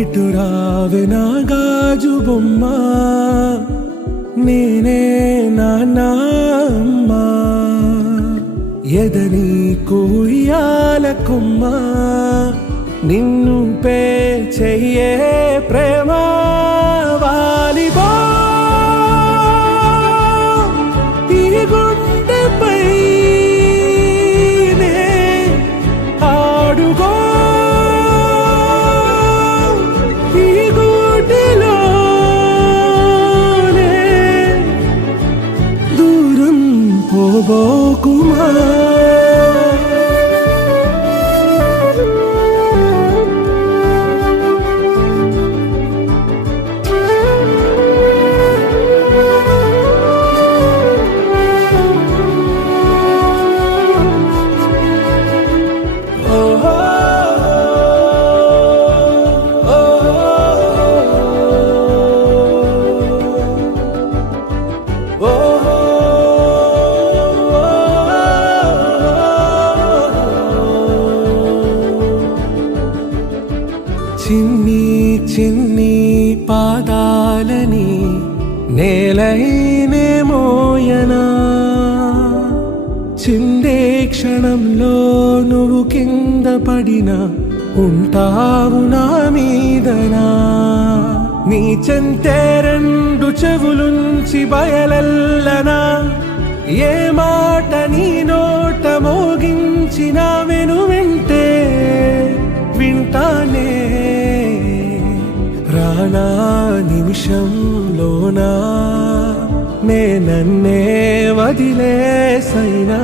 ఇటు రావే నా గాజు బొమ్మ, నేనే నాన్నమ్మ. ఎదని కుయ్యాల కొమ్మ, నిన్ను పే చెయ్యే ప్రేమ వాలిబా. ఈ గుండెపై ఆడుగో, ఈ గుడిలోనే దూరం పోబోకుమా. చిన్ని చిన్ని పాదాలని నేలైనే మోయనా, చిందే క్షణంలో నువ్వు కింద పడినా ఉంటావు నా మీదనా. నీ చెంతే రెండు చెవులుంచి బయలెల్లనా, ఏ మాట నీ నోట మోగించిన వెను వింటే వింటానే. రానా నిమిషంలోనా నే నన్నే వదిలేసైనా